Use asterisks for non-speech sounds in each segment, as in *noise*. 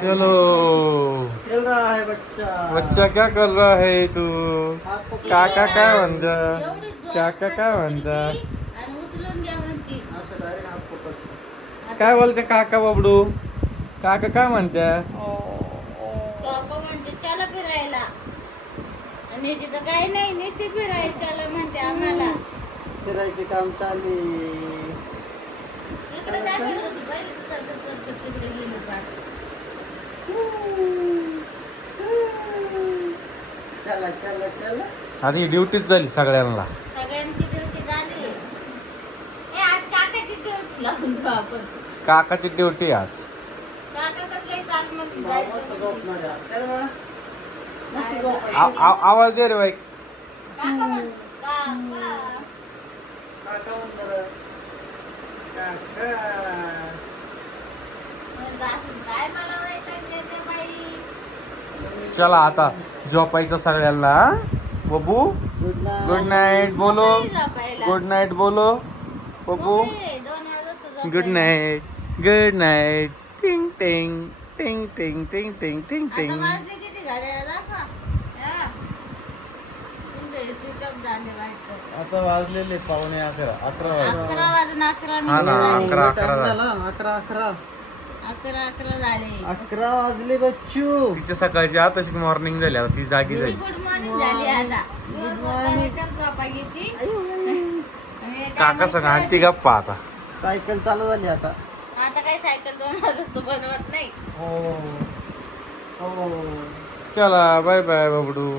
चलो। खेल रहा है बच्चा। बच्चा क्या कर रहा है तू? काका काय म्हणता काका काय म्हणता काय बोलते काका बाबडू? काका काय म्हणत्या काका म्हणते चला फिरायला. आणि तिथं काही नाही नुसते फिरायला चला म्हणते आम्हाला. फिरायचे काम चालू चला चला चला. आता ही ड्युटीच झाली सगळ्यांना. सगळ्यांची ड्युटी झाली. ए आज काकाची ड्युटी लावून देऊ आपण. काकाची ड्युटी आज. काका कसले चाल मग भाऊ मस्त जायचं झोपणार आहे. काय रे बाळा? मस्त नाही, झोपायचं. आव- आव- आवाज दे रे बाई. काका म्हण काय मला वैताग देते बाई चला आता झोपायचं सगळ्यांना हा? बबू गुड नाईट गुड नाईट बोलो. गुड नाईट बोलो. बबू. मोकळी, दोन वाजता गुड नाईट गुड नाईट टिंग टिंग टिंग टिंग टिंग टिंग टिंग टिंग वाजले किती गाड्या दाखवा हा. झाले वाटतं. आता वाजलेले पावणे अकरा अकरा अकरा वाजून अकरा हा मिनिटं ना, झाले. अकरा. झाला. अकरा अकरा. अकरा अकरा झाले. अकरा वाजले बच्चू. तिच्या सकाळची आताची मॉर्निंग झाली आता ती जागी झाली गुड मॉर्निंग झाली आता. काय. आणि काय काका सांग आणि ती गप्पा आता. सायकल चालू झाली आता. आता काही सायकल दोन वाजता बनवत नाही. हो. हो. चला बाय बाय बाबडू.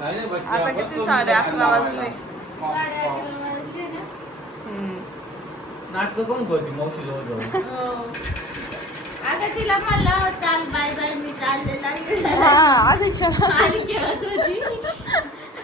आता किती साडे अकरा वाजले साडे अकरा वाजले ना हम्म. नाटक कोण करते मावशी जवळ जवळ हो. आता तिला म्हणलं चाल बाय बाय मी चालले लागले हा आधी. आणि खेळत होती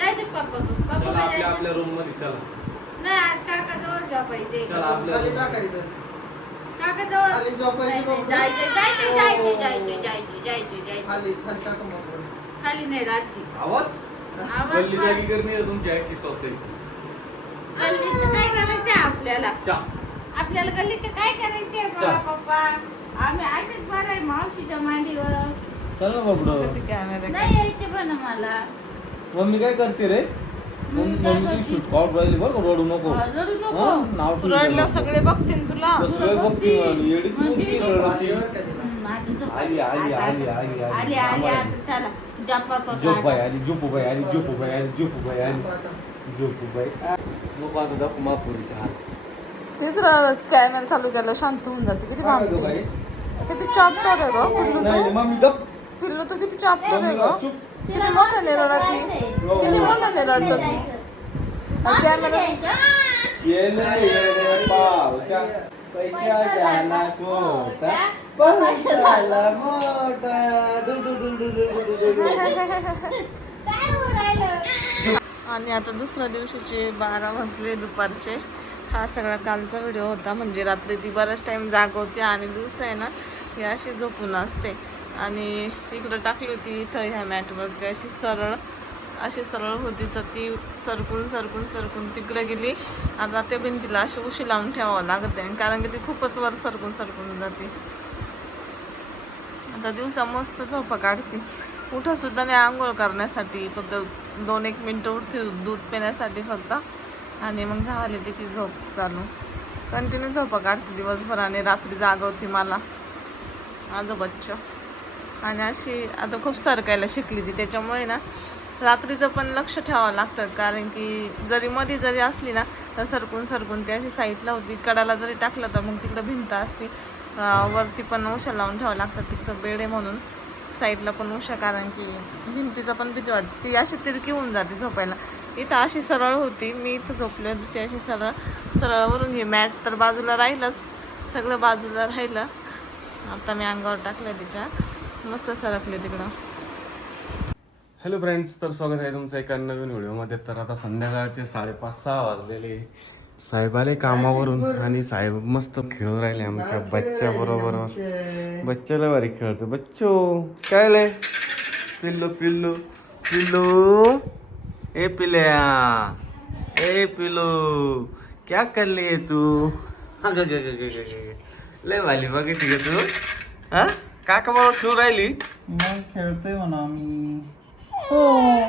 जायचे पप्पा पप्पा चला आपल्या जायचे. आपल्या रूममध्ये चला. नाही आज काका जवळ चला आपल्या खाली. टाकायचं काका जवळ खाली झोपायची नाही, नाही, बाबा. जायचे जायचे जायचे. जायचे जायचे जायचे जायचे खाली खाली टाका मग. खाली नाही राहते आवाज? आवाज गल्ली पण- जागी करणे आहे तुमची आहे की सोसायटी गल्लीचं काय करायचंय आपल्याला? चा. आपल्याला गल्लीचं काय करायचंय चल. बाबा पप्पा आम्ही असेच बरं आहे मावशीच्या मांडीवर. चल ना बाबडो. किती कॅमेरे नाही यायचे पण मला मम्मी काय करते रे? मम्मी शूट कॉट राहिली बघ रडू नको. हं? नाव तू रडलं सगळे बघतील तुला. सगळे बघते येडीच मुलगी रडते. आली आली आली आली आली आली. आली आम्हाला- आता चला. जपा जोपाई आली जोपूबाई आली जोपूबाई आली जोपूबाई आली. जोपूबाई लोक आता कॅमेरा चालू केलं शांत होऊन जाते. किती भाग गं किती चॉप कर गं नाही पिल्लू तर किती चापटर आहे ग? किती मोठा नेरळ ती? किती मोठा नेरळ तू? ती. आणि आता दुसऱ्या दिवशीचे बारा वाजले दुपारचे. हा सगळा कालचा व्हिडिओ होता. म्हणजे रात्री ती बराच टाईम जाग होती आणि दिवस आहे ना ही अशी झोपून असते. आणि इकडं टाकली होती इथं ह्या मॅटवरती अशी सरळ अशी सरळ होती तर ती सरकून सरकून सरकून तिकडे गेली. आता ते भिंतीला अशी उशी लावून ठेवावं लागत जाईल कारण की ती खूपच वर सरकून सरकून जाते. आता दिवसा मस्त झोपा काढते. उठंसुद्धा नाही आंघोळ करण्यासाठी फक्त दोन एक मिनटं उठते दूध पिण्यासाठी फक्त. आणि मग झाली तिची झोप चालू. कंटिन्यू झोपा काढते दिवसभर आणि रात्री जागवते मला. आजोबाच्या. आणि अशी आता खूप सरकायला शिकली ती. त्याच्यामुळे ना रात्रीचं पण लक्ष ठेवावं लागतं. कारण की जरी मध्ये जरी असली ना तर सरकून सरकून ती अशी साईडला होती. कडाला जरी टाकलं तर मग तिकडं भिंत असते. वरती पण उशा लावून ठेवावं लागतं. तिकडं बेडे म्हणून साईडला पण उशा. कारण की भिंतीचं पण भीती वाटते. ती अशी तिरकी होऊन जाते झोपायला. इथं अशी सरळ होती. मी इथं झोपले होते. ती अशी सरळ सरळवरून ही मॅट तर बाजूला राहिलंच. सगळं बाजूला राहिलं. आता मी अंगावर टाकलं तिच्या. मस्त सरकले तिकडं. हॅलो फ्रेंड्स तर स्वागत आहे तुमचं एका नवीन व्हिडिओमध्ये. तर आता संध्याकाळचे साडेपाच सहा वाजलेले. साहेब आले कामावरून आणि साहेब मस्त खेळून राहिले आमच्या बच्च्या बरोबर. बच्च्याला भारी खेळतो. बच्चो काय लय पिल्लू पिल्लू पिल्लू. ए पिल्या. ए पिल्लू. क्या कर लिए तू? अगं, गं, गं, गं, गं, गं. लय भाली बघितली का तू. हा? काका बरोबर खेळून राहिली? मग खेळतोय म्हणा मी हो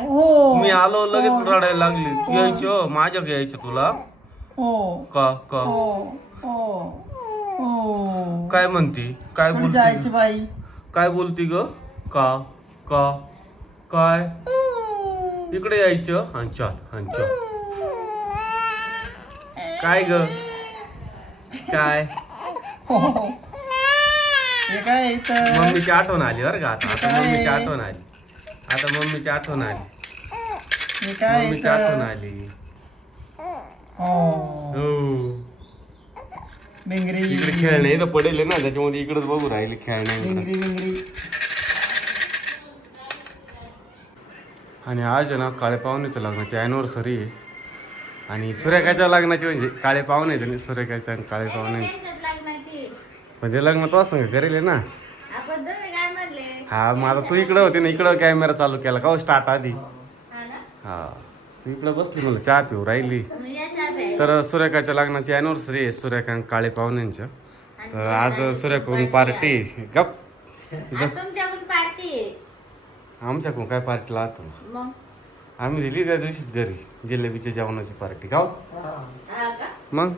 हो. मी आलो लगेच रडायला लागली. यायचं माझ्या यायचं तुला? हो. का का? हो हो. हो. काय म्हणती? काय कुठे बोलती? जायची बाई. काय बोलती ग? का का? काय? इकडे यायचं. हा चल हा चल. काय ग? काय? हो. हे काय इथं? मम्मीची आठवण आली बरं का? आता आता मम्मीची आठवण आली. आता मम्मीची आठवण आली. हे काय मम्मीची आठवण इथं आली. हो. हो. बिंगरी इकडे खेळणे इथं पडेल आहे ना त्याच्यामध्ये इकडेच बघू राहिले खेळणे बिंगरी बिंगरी. आणि आज आहे ना काळे पाहुण्याच्या लग्नाची अॅनिव्हर्सरी आहे. आणि सूर्यकाच्या लग्नाची म्हणजे काळे पाहुण्याचे आणि सूर्यकाच्या आणि काळे पाहुणे त्यांच्यात लग्नाची म्हणजे लग्न तो असं करेल ना. आपण तुम्ही काय म्हणले? हा मग आता तू इकडं होती ना इकडं कॅमेरा चालू केला. का स्टार्ट आधी? हा ना? हा तू इकडं बसली मला चहा पिऊ राहिली. मग या चहा प्यायला. तर सूर्यकाच्या लग्नाची अॅनिव्हर्सरी आहे सूर्यका आणि काळे पाहुण्यांच्या तर आज सूर्यकडून पार्टी गप. आज तुमच्याकडून पार्टी आहे. आमच्याकडून काय पार्टीला आहात? मग? आम्ही दिली त्या दिवशीच घरी जिलेबीच्या जेवणाची पार्टी का. हा का? मग?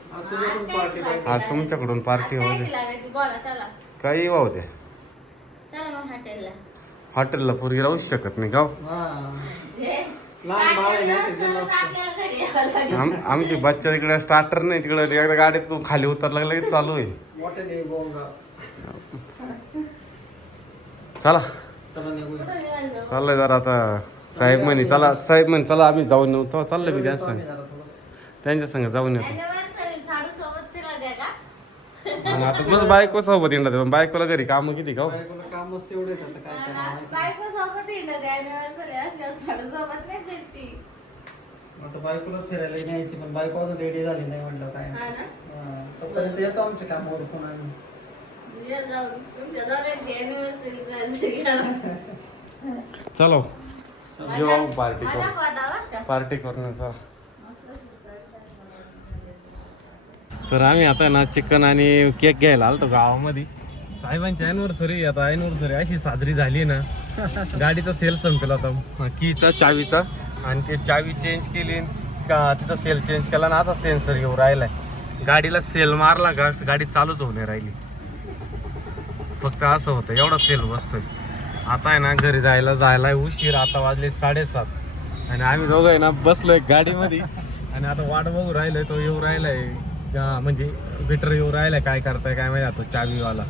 आज तुमच्याकडून पार्टी होऊ दे. काही वाहू मग हॉटेलला हॉटेलला पोरगी राहूच शकत नाही गाव. हा. हे, ते आमची बच्चा तिकडे स्टार्टर नाही तिकडे एकदा गाडीत तू खाली उतरला की लगेच चालू होईल. चला. चला निघूया. चाललंय जरा आता. साहेब म्हणे चला साहेब म्हणे चला आम्ही जाऊन येऊ. तेव्हा चाललं मी त्यांच्या संग. त्यांच्या संग जाऊन येतो Anniversary साडू सोबत फिरा द्या का आणि आता तुझं बायको सोबत येणार पण बायकोला घरी काम किती गाव बायकोला कामच तेवढे आता काय करणार बायको सोबत येणं द्या anniversary असल्यावर साडू सोबत नाही फिरती आता बायकोला फिरायला न्यायची पण बायको अजून रेडी झाली नाही म्हणलं काय. हा ना? हा. तोपर्यंत येतो आमच्या कामावर कोण आम्ही या जाऊन तुमच्या दोघांची anniversary साजरी करा. चलो घेऊ पार्टी करू. का? पार्टी करून चला. तर आम्ही आता ना चिकन आणि केक घ्यायला आलतो गावामध्ये. साहेबांची अॅनिव्हर्सरी आता अॅनिव्हर्सरी अशी साजरी झाली ना. *laughs* गाडीचा सेल संपला होता कीचा चावीचा. आणि ते चावी चेंज केली. का तिचा सेल चेंज केला ना असा सेन्सर घेऊन राहिलाय. गाडीला सेल मारला का गाडी चालूच होऊ नाही राहिली. फक्त असं होतं एवढा सेल बसतोय. आता आहे ना घरी जायला जायला उशीर आता वाजले साडेसात. आणि आम्ही दोघं आहे ना बसलोय गाडीमध्ये. *laughs* आणि आता वाट बघू राहिलोय तो येऊ राहिलाय. का- म्हणजे वेटर येऊ राहिलाय काय करताय काय माहिती आता चावीवाला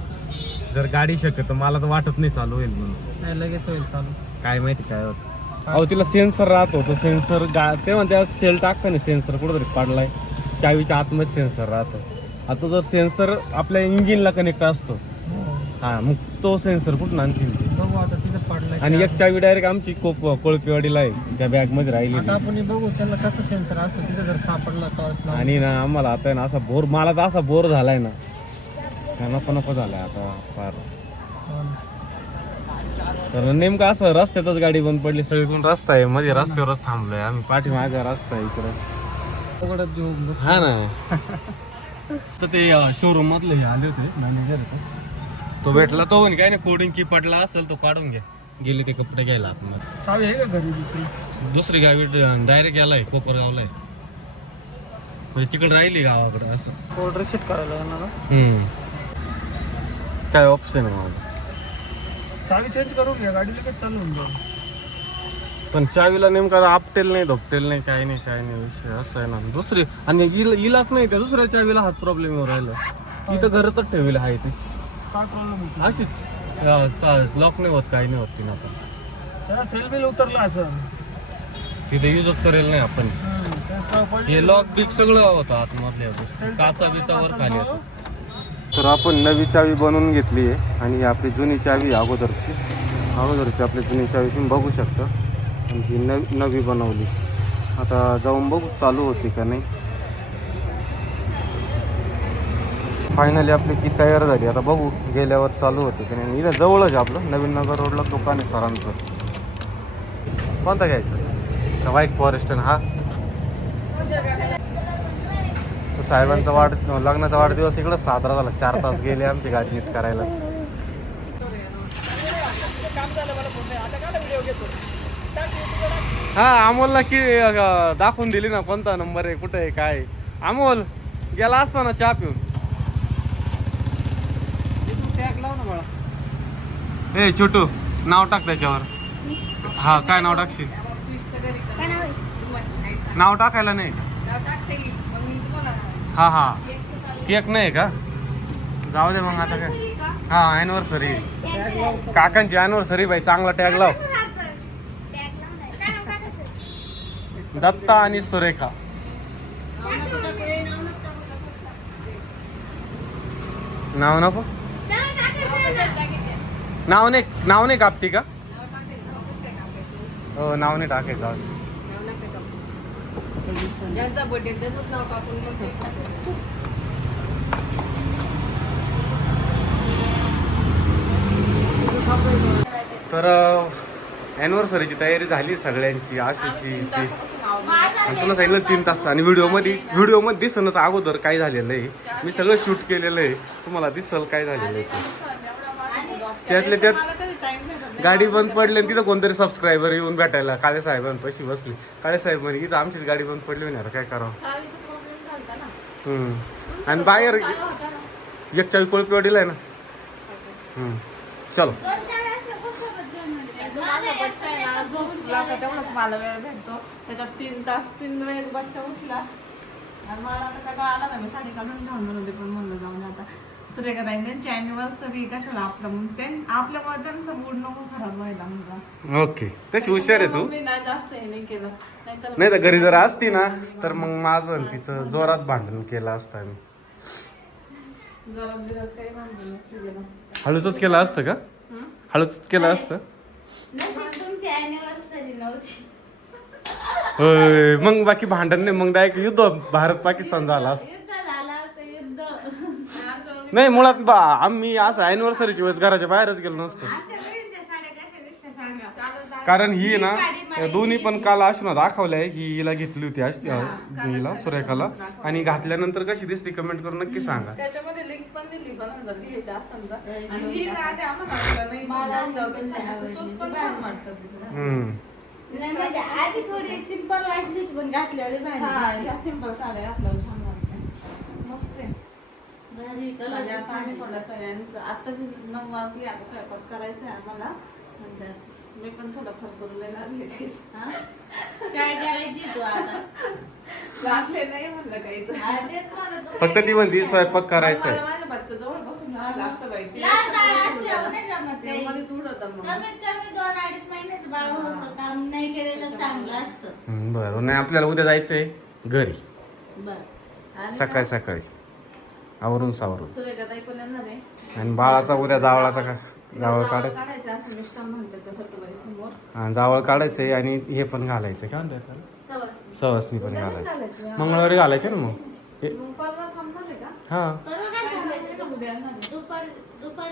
जर गाडी शक्यतो मला तर वाटत नाही चालू होईल म्हणून. नाही लगेच होईल चालू. काय माहिती काय होतं. अहो तिला सेन्सर राहतो तो सेन्सर गा ते म्हणते सेल टाकताना सेन्सर कुठंतरी पडलाय. चावीच्या आतमध्ये सेन्सर राहतो. आता तो जो सेन्सर आपल्या इंजिनला कनेक्ट असतो. हा. मग तो सेन्सर कुठून आणतील ते? बघू आता तिथं पडलाय आणि एक चावी डायरेक्ट आमची कोप कोळपेवाडीला आहे. त्या बॅगमध्ये राहिली आता आपण हे बघू त्याला कसं सेन्सर असतं तिथं जर सापडला टॉर्च आणि ना आम्हाला आता आहे ना असा बोर मला तर असा बोर झालाय ना. का नको नको झालाय आता फार. तर नेमकं असं रस्त्यातच गाडी बंद पडली. सगळीकडून रस्ता आहे. मध्ये रस्त्यावरच थांबलोय आम्ही. पाठीमागे रस्ता आहे इकडे. बस हा ना. तर ते शोरूम मधले हे आले होते. मॅनेजर होते. तो भेटला तो म्हणे काय नाही कोडिंग की पडला असेल तो काढून घ्या गेले ते कपडे घ्यायला आतमध्ये चावी आहे का घरी दुसरी? दुसरी गावी डायरेक्ट यालाय कोपरगावला आहे म्हणजे तिकडे राहिली गावाकडे असं. ऑर्डर शीट करायला लागणार ना? हम्म. काय ऑप्शन आहे माझं चावी चेंज करू घ्या गाडी लगेच चालू होऊन जाईल. पण चावीला नेमका आपटेल नाही धोपटेल नाही काही नाही काही नाही विषय असं आहे ना. दुसरी आणि इल- इलाच नाही त्या दुसऱ्या चावीला हाच प्रॉब्लेम येऊ राहिला. इथं घरातच ठेवलं आहे ती काय प्रॉब्लेम होतो? अशीच. लॉक नाही होत काही नाही होत तिनं आता. त्याला सेल बिल उतरलं असं तिथे युजच करेल नाही आपण. हे लॉक बिक सगळं होतं आतमधल्या गोष्टी काचा बिचा वर खाली होतं. तर आपण नवी चावी बनवून घेतली आहे आणि ही आपली जुनी चावी आहे अगोदरची. अगोदरची आपली जुनी चावी तुम्ही बघू शकता. आणि ही नवी नवी बनवली. आता जाऊन बघू चालू होती का नाही. फायनली आपली की तयार झाली. आता बघू गेल्यावर चालू होते की नाही. इथं जवळच आहे आपलं नवीन नगर रोडला दुकान आहे सरांचं. कोणता घ्यायचं? व्हाईट फॉरेस्ट हा. तर साहेबांचा वाढ लग्नाचा वाढदिवस इकडं साजरा झाला. चार तास गेले आमची गाडी नीट करायलाच. हा अमोलला की दाखवून दिली ना कोणता नंबर आहे कुठे आहे काय अमोल गेला असता ना चहा पिऊन टॅग लाव ना बाळा ए छोटू नाव टाक त्याच्यावर. हा काय नाव टाकशील? नाव टाकायला नाही. हा हा. केक नाही का? जाऊ दे मग आता काय. हा अॅनिव्हर्सरी काकांची अॅनिव्हर्सरी बाई चांगला टॅग लाव. दत्ता आणि सुरेखा. नाव नको? नाव नाही नाव नाही कापती का? हो नाव नाही टाकायचं जाऊ दे. ज्यांचा बर्थडे त्याचंच नाव कापून मग ते खाते. तर अॅनिव्हर्सरीची तयारी झाली सगळ्यांची आशीची हिची. आणि तुला सांगितलं तीन तास आणि व्हिडिओमध्ये व्हिडिओमध्ये दिसणच अगोदर काय झालेलं आहे. मी सगळं शूट केलेलं आहे. तुम्हाला दिसल काय झालेलं आहे ते. त्यातले त्यात नाही. गाडी बंद पडली आणि तिथं कोणतरी सबस्क्रायबर येऊन भेटायला. काळे साहेबांपाशी बसली. काळे साहेब म्हणे इथं आमचीच गाडी बंद पडली आता काय करावं. आणि बाहेर एक चावी कोळपेवाडीला आहे ना. हम्म. चलो. एकदा माझा बच्चा आहे ना तेवढाच मला वेळ भेटतो. त्याच्यात तीन तास तीन वेळेस बच्चा उठला. आणि मला आता काय कळालं ना मी साडी काढून घालून होते पण म्हणलं जाऊन आता. सूर्यकाताई त्यांची अॅनिव्हर्सरी कशाला आपलं? मग ते आपल्यामुळे त्यांचा मूड नको खराब व्हायला ओके. तशी हुशार आहे तू? मी ना जास्त हे नाही केलं. नाहीतर नाही तर घरी जर असती ना तर मग माझं आणि तिचं जोरात भांडण केलं असतं आम्ही. जरा बिरात काही भांडण नसते गेलं हळूच केलं असतं का? हळूच केलं असतं? नशीब तुमची अॅनिव्हर्सरी नव्हती. होय मग बाकी भांडण नाही मग डायरेक्ट युद्ध भारत पाकिस्तान झाला असतं युद्ध झालं असतं युद्ध नाही मुळात बा आम्ही असं अॅनिव्हर्सरीची वेळेस घराच्या बाहेरच गेलो नसतो. कारण ही आहे ना दोन्ही पण काल अशुना दाखवलंय ही हिला घेतली होती अश- हिला सुरेखाला. आणि घातल्यानंतर कशी दिसते कमेंट करून नक्की सांगा. त्याच्यामध्ये लिंक पण दिली पण जर घ्यायची असेल तर. आणि ही ना आधी आम्हाला वाटलं नाही मला पण छान असतं सूट पण छान वाटतं तिचं हम्म. नाही म्हणजे आधी थोडी सिंपल वाटली होती, पण घातल्यावर हा भारी ह्या सिंपल साड्या घातल्यावर छान वाटतं मस्त आहे भारी म्हणजे आता आम्ही थोड्या सगळ्यांचं आत्ताची नऊ वाजली आता स्वयंपाक करायचा आहे आम्हाला. म्हणजे मी पण करून देणार हा? काय करायची तू आता? लागले नाही म्हणलं काहीच हा. फक्त ती म्हणती स्वयंपाक करायचा मला आहे माझ्या बाच्या जवळ बसून राहावं लागतं बाई. ते लहान बाळ मध्येच असल्यावर उडतं. नाही जमत मग. कमीत कमी दोन अडीच महिन्याचं बाळ होतं काम नाही केलेलं चांगलं असतं. बरं. नाही आपल्याला उद्या जायचंय घरी. बर. आणि सकाळी सकाळी. आवरून सावरून. सूर्यकाताई पण येणार आहे आणि बाळाचा उद्या जावळाचा का जावळ काढायचं. काढायचं असं मिस्टर म्हणतात त्या सटुबाई समोर. हा, जावळ काढायचंय आणि हे पण घालायचं काय म्हणतात त्याला? सवस सवसनी पण घालायचं. मंगळवारी घालायचे ना मग? हे- मग परवा थांबणार आहे का? हा. बरोबर काय सांगायचं? उद्या येणार आहे. दुपार दुपार